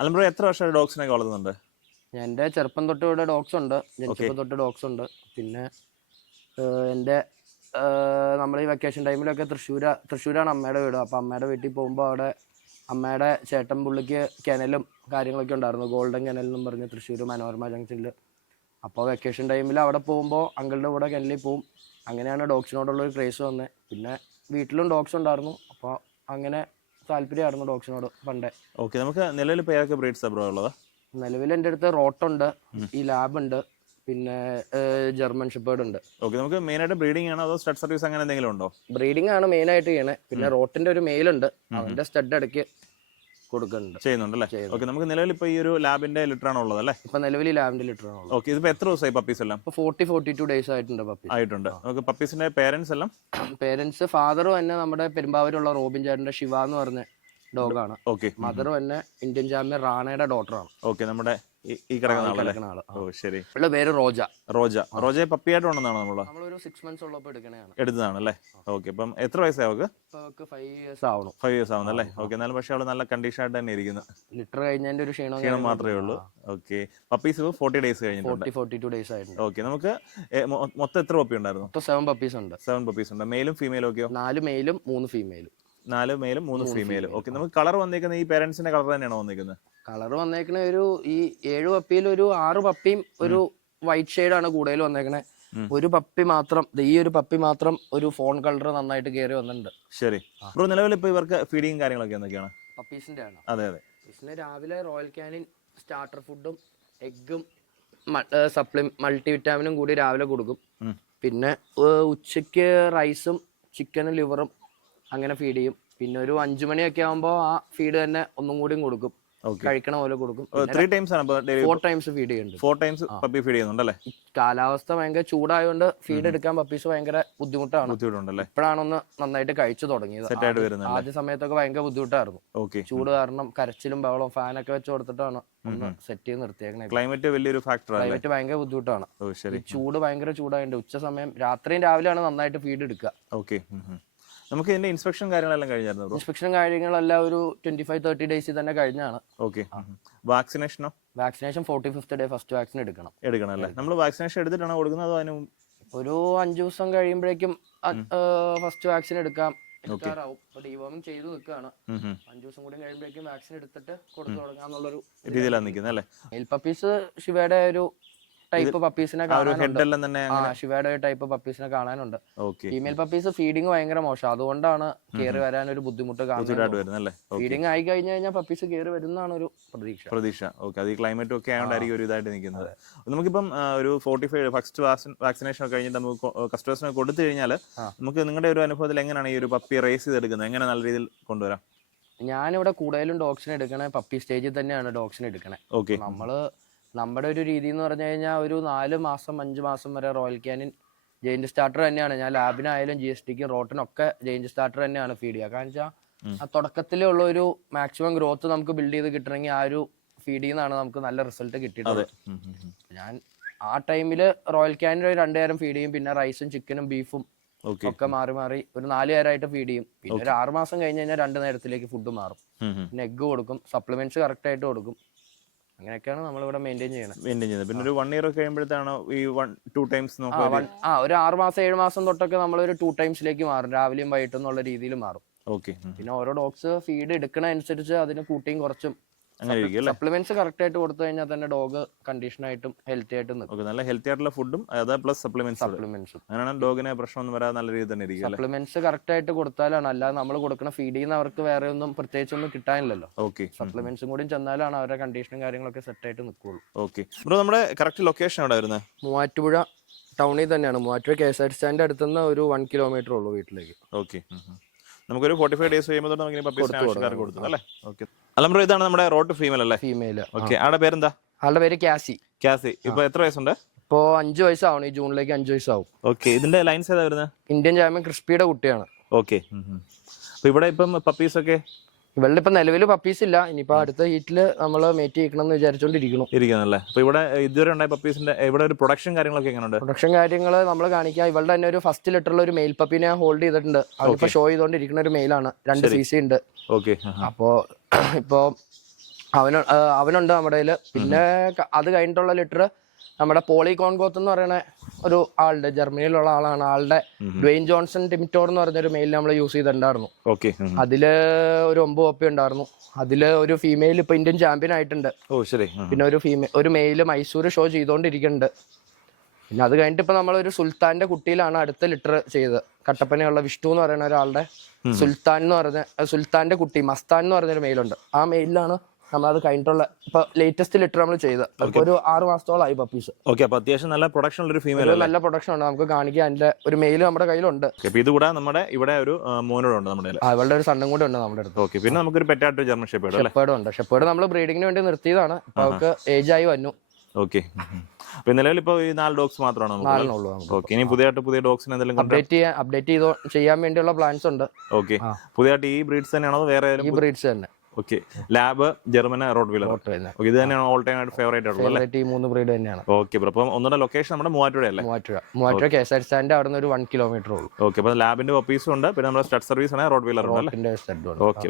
അലംബ്രോ എത്ര വർഷം ഡോഗ്സിനൊക്കെ വളർത്തുന്നുണ്ട്? എന്റെ ചെറുപ്പം തൊട്ട് ഇവിടെ ഡോഗ്സ് ഉണ്ട്. ജനിച്ചപ്പോൾ തൊട്ട് ഡോഗ്സ് ഉണ്ട്. പിന്നെ എന്റെ നമ്മൾ ഈ വെക്കേഷൻ ടൈമിലൊക്കെ തൃശ്ശൂര തൃശ്ശൂരാണ് അമ്മയുടെ വീട്. അപ്പോൾ അമ്മയുടെ വീട്ടിൽ പോകുമ്പോൾ അവിടെ അമ്മയുടെ ചേട്ടൻ പുള്ളിക്ക് കെനലും കാര്യങ്ങളൊക്കെ ഉണ്ടായിരുന്നു. ഗോൾഡൻ കെനൽ എന്നും പറഞ്ഞ് തൃശ്ശൂർ മനോരമ ജംഗ്ഷനിൽ അപ്പോൾ വെക്കേഷൻ ടൈമിൽ അവിടെ പോകുമ്പോൾ അങ്കിളുടെ കൂടെ കെനലിൽ പോവും. അങ്ങനെയാണ് ഡോഗ്സിനോടുള്ള ഒരു ക്രേസ് വന്നത് പിന്നെ വീട്ടിലും ഡോഗ്സ് ഉണ്ടായിരുന്നു. അപ്പോൾ അങ്ങനെ താല്പര്യമായിരുന്നു ഡോഗ്സിനോട് പണ്ടേ. ഓക്കെ നമുക്ക് നിലവിൽ പേരൊക്കെ ബ്രീഡ്സ് ബ്രോ ഉള്ളത്? നിലവിൽ എന്റെ അടുത്ത് റോട്ടുണ്ട് ഈ ലാബ് ഉണ്ട് പിന്നെ ജർമ്മൻ ഷിപ്പേർഡ് ഉണ്ട്. ഓക്കെ നമുക്ക് മെയിൻ ആയിട്ട് ബ്രീഡിംഗ് ആണോ അതോ സ്റ്റഡ് സർവീസ് അങ്ങനെ എന്തെങ്കിലും ഉണ്ടോ? ബ്രീഡിംഗ് ആണ് മെയിൻ ആയിട്ട് ചെയ്യണേ. പിന്നെ റോട്ടിന്റെ ഒരു മെയിൽ ഉണ്ട് അവന്റെ സ്റ്റഡ് ഇടയ്ക്ക് കൊടുക്കുന്നുണ്ട്. ചെയ്യുന്നുണ്ട്. അല്ലേ ഓക്കെ നമുക്ക് നിലവിൽ ഇപ്പോൾ ഈ ഒരു ലാബിന്റെ ലിറ്റർ ആണ് ഉള്ളത് അല്ലേ? ഇപ്പൊ നിലവിൽ ലാബിന്റെ ലിറ്റർ ആണ് ഓക്കെ ഇപ്പൊ എത്ര ദിവസമായി പപ്പീസ് എല്ലാം? ഇപ്പൊ ഫോർട്ടി ഫോർട്ടി ടു ഡേയ്സ് ആയിട്ടുണ്ട് പപ്പി ആയിട്ടുണ്ട്. നമുക്ക് പപ്പീസിന്റെ പേരൻസ് എല്ലാം? പേരൻസ് ഫാദറും തന്നെ നമ്മുടെ പെരുമ്പാവൂരുള്ള റോബിൻ ചേട്ടന്റെ ശിവ എന്ന് പറഞ്ഞ ഡോഗാണ് ഓക്കെ. മദറും തന്നെ ഇന്ത്യൻ ചാമ്പ്യൻ റാണയുടെ ഡോട്ടറാണ് ഓക്കെ നമ്മുടെ ഈ- കിടക്കുന്ന ആൾ. ഓ ശരി. പേര് റോജ. റോജ. റോജയെ പപ്പിയായിട്ട് ഉണ്ടെന്നാണോ നമ്മൾ? നമ്മളൊരു സിക്സ് മന്ത്സ് ഉള്ളപ്പോൾ എടുക്കണതാണ്. എടുത്തതാണല്ലേ? ഓക്കെ അപ്പം എത്ര വയസ്സായി അവക്ക് ഫൈവ് ഇയേഴ്സ് ആവണം. ഫൈവ് ഇയേഴ്സ് ആവുന്നല്ലേ ഓക്കെ എന്നാലും പക്ഷെ അവൾ നല്ല കണ്ടീഷൻ ആയിട്ട് തന്നെ ഇരിക്കുന്നു. ലിറ്റർ കഴിഞ്ഞതിന്റെ ഒരു ക്ഷീണം ക്ഷീണം മാത്രമേ ഉള്ളൂ. ഓക്കെ പപ്പീസ് ഫോർട്ടി ഡേയ്സ് കഴിഞ്ഞിട്ടുണ്ട്. ഫോർട്ടി ടു ഡേയ്സ് ആയിട്ടുണ്ട്. ഓക്കെ നമുക്ക് മൊത്തം എത്ര പപ്പി ഉണ്ടായിരുന്നു? സെവൻ പപ്പീസ് ഉണ്ട്. സെവൻ പപ്പീസ് ഉണ്ട്. മെയിലും ഫീമെയിലും ഒക്കെയോ? നാല് മെയിലും മൂന്ന് ഫീമെയിലും നാല് മെയിലും മൂന്ന് ഫീമെയിലും ഓക്കെ നമുക്ക് കളർ വന്നേക്കുന്നത് ഈ പേരൻസിന്റെ കളർ തന്നെയാണോ വന്നേക്കുന്നത്? കളർ വന്നേക്കുന്ന ഒരു ഈ ഏഴ് പപ്പിയിൽ ഒരു ആറ് പപ്പിയും ഒരു വൈറ്റ് ഷെയ്ഡാണ് കൂടുതൽ വന്നേക്കണേ. ഒരു പപ്പി മാത്രം ഈ ഒരു പപ്പി മാത്രം ഒരു ഫോൺ കളർ നന്നായിട്ട് കയറി വന്നിട്ടുണ്ട്. ശരി. ബ്രോ നിലവിൽ ഇപ്പോൾ ഇവർക്ക് ഫീഡിങ് കാര്യങ്ങളൊക്കെ എന്തൊക്കെയാണ്? പപ്പീസിന്റെ ആണ്? അതെ അതെ. പപ്പീസിന് രാവിലെ റോയൽ കാനിൻ സ്റ്റാർട്ടർ ഫുഡും എഗ്ഗും സപ്ലി മൾട്ടി വിറ്റാമിനും കൂടി രാവിലെ കൊടുക്കും. പിന്നെ ഉച്ചയ്ക്ക് ഉച്ചയ്ക്ക് റൈസും ചിക്കനും ലിവറും അങ്ങനെ ഫീഡ് ചെയ്യും. പിന്നെ ഒരു അഞ്ചു മണിയൊക്കെ ആകുമ്പോൾ ആ ഫീഡ് തന്നെ ഒന്നും കൂടിയും കൊടുക്കും. കഴിക്കണ പോലെ കൊടുക്കും. ത്രീ ടൈംസ് ആണ് ഫോർ ടൈംസ് ഫീഡ് ചെയ്യുന്നുണ്ട്. ഫോർ ടൈംസ് പപ്പി ഫീഡ് ചെയ്യുന്നുണ്ടല്ലേ കാലാവസ്ഥ ഭയങ്കര ചൂടായതുകൊണ്ട് ഫീഡ് എടുക്കാൻ പപ്പീസ് ഭയങ്കര ബുദ്ധിമുട്ടാണ്. ബുദ്ധിമുട്ടുണ്ടല്ലേ? ഇപ്പോഴാണ് ഒന്ന് നന്നായിട്ട് കഴിച്ചു തുടങ്ങിയത്. ആദ്യ- സമയത്തൊക്കെ ഭയങ്കര ബുദ്ധിമുട്ടായിരുന്നു. ചൂട് കാരണം കരച്ചിലും ബഹളവും ഫാനൊക്കെ വെച്ച് കൊടുത്തിട്ടാണ് ഒന്ന് സെറ്റ് ചെയ്ത് നിർത്തിയേക്കണേ ക്ലൈമറ്റ് വലിയൊരു ഫാക്ടർ ക്ലൈമറ്റ് ഭയങ്കര ബുദ്ധിമുട്ടാണ്. ചൂട് ഭയങ്കര ചൂടായതുകൊണ്ട് ഉച്ച സമയം രാത്രിയും രാവിലെയാണ് നന്നായിട്ട് ഫീഡ് എടുക്കുക. ഓക്കെ നമുക്ക് ഇതിന്റെ ഇൻസ്പെക്ഷൻ കാര്യങ്ങളെല്ലാം കഴിഞ്ഞായിരുന്നു ബ്രോ ഇൻസ്പെക്ഷൻ കാര്യങ്ങളെല്ലാം ഒരു ട്വന്റി ഫൈവ് തേർട്ടി ഡേയ്സിൽ തന്നെ കഴിഞ്ഞാണ്. Okay വാക്സിനേഷനോ vaccination forty fifth day first vaccine എടുക്കണം. എടുക്കണം അല്ലേ? നമ്മൾ വാക്സിനേഷൻ എടുത്തിട്ടാണോ കൊടുക്കുന്നത് അതോ അതിന്? ഒരു അഞ്ചു ദിവസം കഴിയുമ്പോഴേക്കും ഫസ്റ്റ് വാക്സിൻ എടുക്കാം. എടുക്കാറാവും. ഡിവോമിങ് ചെയ്തു നിൽക്കുകയാണ്. അഞ്ചു ദിവസം കൂടി കഴിയുമ്പോഴേക്കും വാക്സിൻ എടുത്തിട്ട് കൊടുത്തു തുടങ്ങാന്നുള്ളൊരു രീതിയിലാണ് നിൽക്കുന്നത് അല്ലേ? പപ്പീസ് ശിവയുടെ ഒരു ടൈപ്പ് പപ്പീസിനെ ശിവയുടെ ടൈപ്പ് പപ്പീസിനെ കാണാനുണ്ട്. ഫീമെയിൽ പപ്പീസ് ഫീഡിങ് ഭയങ്കര മോശം. അതുകൊണ്ടാണ് കയറി വരാൻ ഒരു ബുദ്ധിമുട്ട് കാണുന്നത്. ഫീഡിങ് ആയി കഴിഞ്ഞു കഴിഞ്ഞാൽ പപ്പീസ് കയറി വരുന്നതാണ് ഒരു പ്രതീക്ഷ. പ്രതീക്ഷ. ഓക്കെ അത് ക്ലൈമറ്റ് ഒക്കെ ആയതുകൊണ്ടായിരിക്കും ഒരു ഇതായിട്ട് നിൽക്കുന്നത്. നമുക്കിപ്പം ഒരു ഫോർട്ടി ഫൈവ് ഫസ്റ്റ് വാക്സിനേഷൻ ഒക്കെ കഴിഞ്ഞിട്ട് നമുക്ക് കസ്റ്റമേഴ്സിനെ കൊടുത്തു കഴിഞ്ഞാൽ നമുക്ക് നിങ്ങളുടെ ഒരു അനുഭവത്തിൽ എങ്ങനെയാണ് ഈ ഒരു പപ്പി റേസ് ചെയ്തെടുക്കുന്നത്? എങ്ങനെ നല്ല രീതിയിൽ കൊണ്ടുവരാം? ഞാനിവിടെ കൂടുതലും ഡോക്സിന് എടുക്കണേ പപ്പി സ്റ്റേജിൽ തന്നെയാണ് ഡോക്സിന് എടുക്കണേ. നമ്മൾ നമ്മുടെ ഒരു രീതി എന്ന് പറഞ്ഞു കഴിഞ്ഞാൽ ഒരു നാല് മാസം അഞ്ച് മാസം വരെ റോയൽ ക്യാനിൻ ജെയിൻ സ്റ്റാർട്ടർ തന്നെയാണ്. ഞാൻ ലാബിനായാലും ജി എസ് ടിക്കും റോട്ടിനൊക്കെ ജെയിന്റ് സ്റ്റാർട്ടർ തന്നെയാണ് ഫീഡ് ചെയ്യുക. കാരണം വെച്ചാൽ ആ തുടക്കത്തിലുള്ള ഒരു മാക്സിമം ഗ്രോത്ത് നമുക്ക് ബിൽഡ് ചെയ്ത് കിട്ടണമെങ്കിൽ ആ ഒരു ഫീഡ് ചെയ്യുന്നതാണ് നമുക്ക് നല്ല റിസൾട്ട് കിട്ടിയിട്ടുള്ളത്. ഞാൻ ആ ടൈമിൽ റോയൽ ക്യാനിൽ ഒരു രണ്ട് നേരം ഫീഡ് ചെയ്യും. പിന്നെ റൈസും ചിക്കനും ബീഫും ഒക്കെ മാറി മാറി ഒരു നാല് നേരമായിട്ട് ഫീഡ് ചെയ്യും. പിന്നെ ഒരു ആറ് മാസം കഴിഞ്ഞ് കഴിഞ്ഞാൽ രണ്ട് നേരത്തിലേക്ക് ഫുഡ് മാറും. പിന്നെ എഗ്ഗ് കൊടുക്കും. സപ്ലിമെന്റ്സ് കറക്റ്റ് ആയിട്ട് കൊടുക്കും. അങ്ങനെയൊക്കെയാണ് നമ്മളിവിടെ മെയിന്റെയിൻ ചെയ്യുന്നത് മെയിന്റെയിൻ ചെയ്യുന്നത്. പിന്നെ ഒരു വൺ ഇയർ ഒക്കെ കഴിയുമ്പോഴത്തേണോ ഈ വൺ ടു ടൈംസ് ആ ആ ഒരു ആറ് മാസം ഏഴ് മാസം തൊട്ടൊക്കെ നമ്മൾ ഒരു ടു ടൈംസിലേക്ക് മാറും. രാവിലെയും വൈകിട്ടും എന്നുള്ള രീതിയിൽ മാറും. ഓക്കെ പിന്നെ ഓരോ ഡോഗ്സ് ഫീഡ് എടുക്കണ അനുസരിച്ച് അതിന് കൂട്ടിയും കുറച്ചും സപ്ലിമെന്റ്സ് കറക്റ്റ് ആയിട്ട് കൊടുത്തു കഴിഞ്ഞാൽ തന്നെ ഡോഗ് ഹെൽത്തി ആയിട്ടും നിൽക്കും ഓക്കെ നല്ല ഹെൽത്തി ആയിട്ടുള്ള ഫുഡും അതാ പ്ലസ് സപ്ലിമെന്റ്സ് സപ്ലിമെന്റ്സും അങ്ങനെയാണ് ഡോഗിന് പ്രശ്നമൊന്നും വരാതെ നല്ല രീതിയിൽ തന്നെ ഇരിക്കും സപ്ലിമെന്റ്സ് കറക്റ്റ് ആയിട്ട് കൊടുത്താലാണ് അല്ലാതെ നമ്മൾ കൊടുക്കുന്ന ഫീഡ് ചെയ്യുന്നവർക്ക് വേറെ ഒന്നും പ്രത്യേകിച്ചൊന്നും കിട്ടാനില്ലല്ലോ. ഓക്കെ സപ്ലിമെന്റ്സും കൂടി ചെന്നാലാണ് അവരുടെ കണ്ടീഷനും കാര്യങ്ങളൊക്കെ സെറ്റ് ആയിട്ട് നിൽക്കുള്ളൂ ഓക്കെ ബ്രോ നമ്മുടെ കറക്റ്റ് ലൊക്കേഷൻ എവിടെ വരുന്നത് മൂവാറ്റുപുഴ ടൗണിൽ തന്നെയാണ്. Muvattupuzha K S R stand അടുത്തുനിന്ന് ഒരു വൺ കിലോമീറ്റർ ഉള്ളൂ വീട്ടിലേക്ക്. ഓക്കെ നമുക്കൊരു ഫോർട്ടി ഫൈവ് ഡേയ്സ് കഴിയുമ്പോൾ നമുക്ക് പപ്പീസിന് ആവശ്യക്കാർക്ക് അല്ലേ? ഓക്കെ. ഇതാണ് നമ്മുടെ റോഡ് ഫീമെയിൽ അല്ലേ? ഫീമെയിൽ ഓക്കെ ആടെ പേരെന്താ? ആളുടെ പേര് ക്യാസി ക്യാസി ഇപ്പൊ എത്ര വയസ്സുണ്ട്? ഇപ്പോ അഞ്ചു വയസ്സാവണം ഈ ജൂണിലേക്ക് അഞ്ചു വയസ്സാവും. ഓക്കെ ഇതിന്റെ ലൈൻസ് ഏതാ വരുന്നത് ഇന്ത്യൻ ജാമ്യം ക്രിസ്പിയുടെ കുട്ടിയാണ്. ഓക്കെ അപ്പൊ ഇവിടെ ഇപ്പം പപ്പീസ് ഒക്കെ ഇവളുടെ ഇപ്പൊ നിലവിൽ പപ്പീസ് ഇല്ല. ഇനിയിപ്പോ അടുത്ത ഹീറ്റിൽ നമ്മൾ മേറ്റ് ചെയ്യണം എന്ന് വിചാരിച്ചോണ്ടിരിക്കണം ഇരിക്കുന്നല്ലേ അപ്പൊ ഇവിടെ ഇതുവരെ ഉണ്ടായ പപ്പീസിന്റെ ഇവിടെ ഒരു പ്രൊഡക്ഷൻ കാര്യങ്ങളൊക്കെ എങ്ങനെയുണ്ട്? പ്രൊഡക്ഷൻ കാര്യങ്ങൾ നമ്മൾ കാണിക്കാം. ഇവളുടെ തന്നെ ഒരു ഫസ്റ്റ് ലിറ്ററിൽ ഒരു മെയിൽ പപ്പിനെ ഹോൾഡ് ചെയ്തിട്ടുണ്ട്. അതിപ്പോ ഷോ ചെയ്തോണ്ടിരിക്കുന്ന ഒരു മെയിലാണ് രണ്ട് സി സി ഉണ്ട്. ഓക്കെ അപ്പോ ഇപ്പോ അവന് അവനുണ്ട് നമ്മുടെ പിന്നെ അത് കഴിഞ്ഞിട്ടുള്ള ലിറ്റർ നമ്മുടെ പോളി കോൺകോത്ത് എന്ന് പറയുന്ന ഒരു ആളുടെ ജർമ്മനിയിലുള്ള ആളാണ്. ആളുടെ ഡ്വെയിൻ ജോൺസൺ ടിമിറ്റോർ എന്ന് പറഞ്ഞൊരു മെയിൽ നമ്മൾ യൂസ് ചെയ്തിട്ടുണ്ടായിരുന്നു. ഓക്കെ അതിൽ ഒരു ഒമ്പത് കോപ്പി ഉണ്ടായിരുന്നു. അതിൽ ഒരു ഫീമെയിൽ ഇപ്പൊ ഇന്ത്യൻ ചാമ്പ്യൻ ആയിട്ടുണ്ട്. ഓ ശരി. പിന്നെ ഒരു ഫീമെയിൽ ഒരു മെയിൽ മൈസൂർ ഷോ ചെയ്തുകൊണ്ടിരിക്കുന്നുണ്ട് പിന്നെ അത് കഴിഞ്ഞിട്ട് ഇപ്പൊ ഒരു സുൽത്താന്റെ കുട്ടിയിലാണ് അടുത്ത ലിറ്റർ ചെയ്തത്. കട്ടപ്പനയുള്ള വിഷ്ണു എന്ന് പറയുന്ന ഒരാളുടെ സുൽത്താൻ എന്ന് പറഞ്ഞ സുൽത്താന്റെ കുട്ടി മസ്താൻ എന്ന് പറഞ്ഞൊരു മെയിലുണ്ട് ആ മെയിലാണ് നമ്മളത് കഴിഞ്ഞിട്ടുള്ള ഇപ്പൊ ലേറ്റസ്റ്റ് ലിറ്റർ നമ്മൾ ചെയ്ത് ഒരു ആറ് മാസത്തോളമായി പപ്പീസ്. ഓക്കെ അപ്പൊ അത്യാവശ്യം നല്ല പ്രൊഡക്ഷൻ ഉള്ള ഒരു ഫീമെയിൽ നല്ല പ്രൊഡക്ഷൻ ഉണ്ട്. നമുക്ക് കാണിക്കാൻ അതിന്റെ ഒരു മെയിൽ നമ്മുടെ കയ്യിലുണ്ട്. ഓക്കെ അപ്പൊ ഇത് കൂടെ നമ്മുടെ ഇവിടെ ഒരു മോനോടുണ്ട് നമ്മുടെ. അവളുടെ ഒരു സണ്ണും കൂടെ ഉണ്ട് നമ്മുടെ അടുത്ത്. ഓക്കെ പിന്നെ നമുക്ക് ഒരു പെറ്റായിട്ട് ജർമ്മൻ ഷെപ്പേർഡ് അല്ലേ? ഷെപ്പേർഡും ഉണ്ട്. ഷെപ്പേർഡ് നമ്മൾ ബ്രീഡിങ്ങിന് വേണ്ടി നിർത്തിയതാണ്. ഇപ്പൊ അവർക്ക് ഏജ് ആയി വന്നു. ഓക്കെ അപ്പൊ നിലവിൽ ഇപ്പൊ ഈ നാല് ഡോഗ്സ് മാത്രമാണ് ഓക്കെ ഇനി പുതിയതായിട്ട് പുതിയ ഡോഗ്സിന് എന്തെങ്കിലും അപ്ഡേറ്റ് ചെയ്യാൻ അപ്ഡേറ്റ് ചെയ്തോ ചെയ്യാൻ വേണ്ടിയുള്ള പ്ലാൻസ് ഉണ്ട്. ഓക്കെ. പുതിയതായിട്ട് ഈ ബ്രീഡ്സ് തന്നെയാണോ വേറെ ഈ ബ്രീഡ്സ് തന്നെ. Okay lab German rottweiler okay ഇത് തന്നെയാണ് ഓൾ ടൈം ആയിട്ട് ഫേവറേറ്റ് ആയിട്ടുള്ളത് ഈ മൂന്ന് ബ്രീഡ് തന്നെയാണ്. ഓക്കെ ബ്രോ അപ്പം ഒന്നുകൂടെ ലൊക്കേഷൻ നമ്മുടെ മൂവാറ്റുപുഴ അല്ലേ? Muvattupuzha. Muvattupuzha K S R stand അവിടെ നിന്ന് ഒരു വൺ കിലോമീറ്റർ ഉള്ളൂ. ഓക്കെ അപ്പോൾ ലാബിന്റെ ഓഫീസും ഉണ്ട്. പിന്നെ നമ്മുടെ സ്റ്റഡ് സർവീസ് ആണ് റോഡ് വീലർ ഉണ്ട്. ഓക്കെ